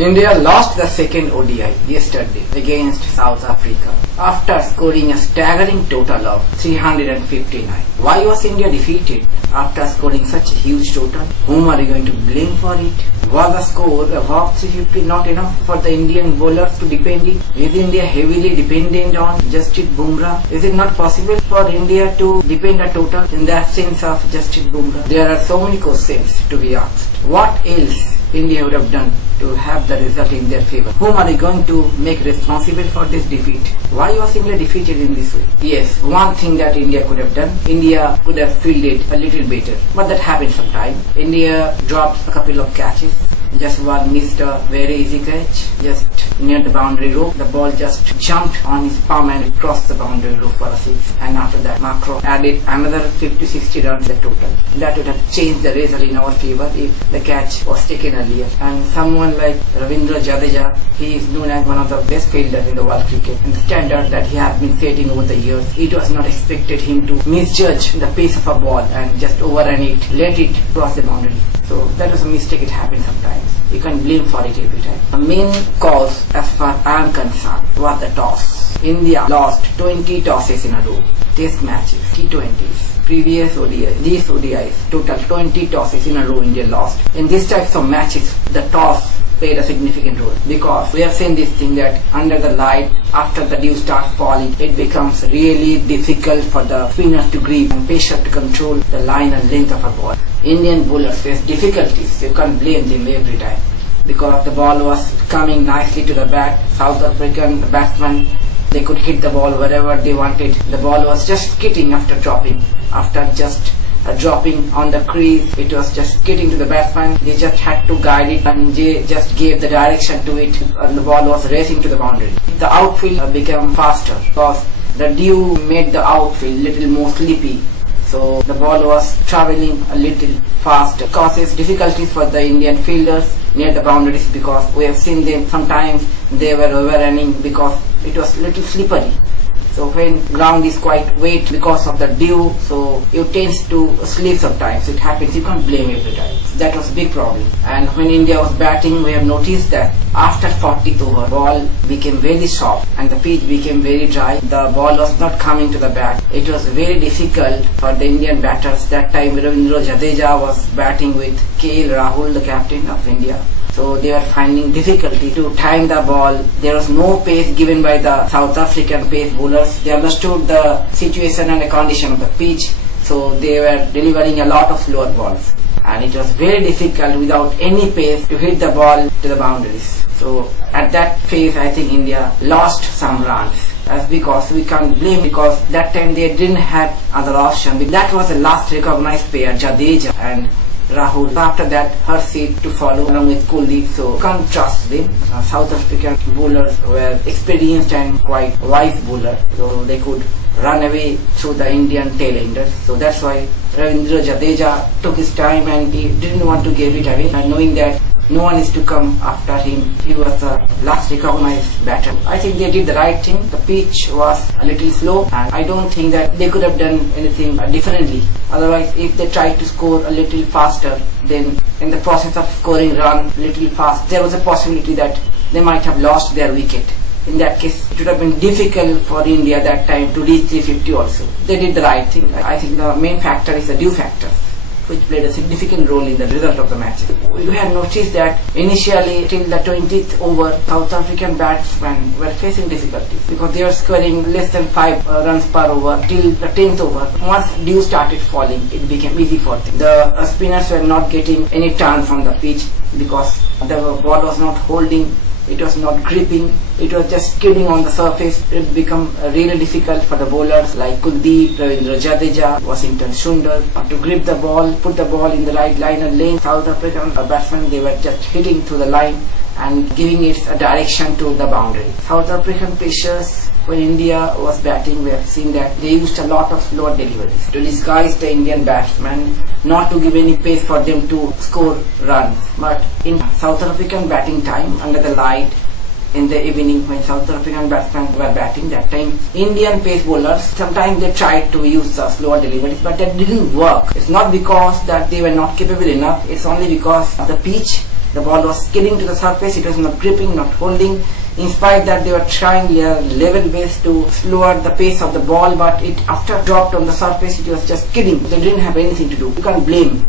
India lost the second ODI yesterday against South Africa after scoring a staggering total of 359. Why was India defeated after scoring such a huge total? Whom are you going to blame for it? Was the score above 350 not enough for the Indian bowlers to defend it? Is India heavily dependent on Jasprit Bumrah? Is it not possible for India to defend a total in the absence of Jasprit Bumrah? There are so many questions to be asked. What else India would have done to have the result in their favor? Whom are they going to make responsible for this defeat? Why was India defeated in this way? Yes, one thing that India could have done, India could have fielded a little better, but that happened sometime. India dropped a couple of catches. Just one missed a very easy catch, just near the boundary rope. The ball just jumped on his palm and crossed the boundary rope for a six. And after that, Macro added another 50-60 runs at total. That would have changed the result in our favor if the catch was taken earlier. And someone like Ravindra Jadeja, he is known as one of the best fielders in the world cricket. And the standard that he has been setting over the years, it was not expected him to misjudge the pace of a ball and just overrun it, let it cross the boundary. So that was a mistake, it happens sometimes. You can't blame for it every time. The main cause, as far as I am concerned, was the toss. India lost 20 tosses in a row. Test matches, T20s, previous ODIs, these ODIs, total 20 tosses in a row India lost. In these types of matches, the toss played a significant role, because we have seen this thing that under the light, after the dew starts falling, it becomes really difficult for the spinners to grip and patience to control the line and length of a ball. Indian bowlers face difficulties. You can't blame them every time, because the ball was coming nicely to the bat. South African batsmen, they could hit the ball wherever they wanted. The ball was just skidding after dropping. After just dropping on the crease, it was just skidding to the batsman. They just had to guide it and they just gave the direction to it, and the ball was racing to the boundary. The outfield became faster because the dew made the outfield little more sleepy. So the ball was traveling a little faster. It causes difficulties for the Indian fielders near the boundaries, because we have seen them sometimes they were overrunning because it was a little slippery. So when ground is quite wet because of the dew, so you tend to slip sometimes. It happens, you can't blame every time. So that was a big problem. And when India was batting, we have noticed that after 40th over, ball became very soft and the pitch became very dry. The ball was not coming to the bat. It was very difficult for the Indian batters. That time Ravindra Jadeja was batting with KL Rahul, the captain of India. So they were finding difficulty to time the ball. There was no pace given by the South African pace bowlers. They understood the situation and the condition of the pitch, so they were delivering a lot of slower balls. And it was very difficult without any pace to hit the ball to the boundaries. So at that phase, I think India lost some runs. That's because we can't blame, because that time they didn't have other option. That was the last recognized player, Jadeja and Rahul. After that, her seat to follow along with Kohli, so can't trust them. South African bowlers were experienced and quite wise bowlers, so they could run away through the Indian tailenders. So that's why Ravindra Jadeja took his time and he didn't want to give it away, and knowing that no one is to come after him, he was the last recognized batter. I think they did the right thing. The pitch was a little slow, and I don't think that they could have done anything differently. Otherwise, if they tried to score a little faster, then in the process of scoring run a little fast, there was a possibility that they might have lost their wicket. In that case, it would have been difficult for India that time to reach 350 also. They did the right thing. I think the main factor is the dew factor, which played a significant role in the result of the match. We had noticed that initially till the 20th over, South African batsmen were facing difficulties because they were scoring less than 5 runs per over till the 10th over. Once dew started falling, it became easy for them. The spinners were not getting any turn from the pitch because the ball was not holding, it was not gripping, it was just skidding on the surface. It became really difficult for the bowlers like Kuldeep, Ravindra Jadeja, Washington Sundar to grip the ball, put the ball in the right line and lane. South African batsmen, they were just hitting through the line and giving it a direction to the boundary. South African pacers, when India was batting, we have seen that they used a lot of slower deliveries to disguise the Indian batsmen, not to give any pace for them to score runs. But in South African batting time, under the light, in the evening when South African batsmen were batting, that time Indian pace bowlers, sometimes they tried to use the slower deliveries, but that didn't work. It's not because that they were not capable enough, it's only because the pitch The ball was skidding to the surface. It was not gripping, not holding. In spite that they were trying their level best to slower the pace of the ball, but it after dropped on the surface, it was just skidding. They didn't have anything to do. You can't blame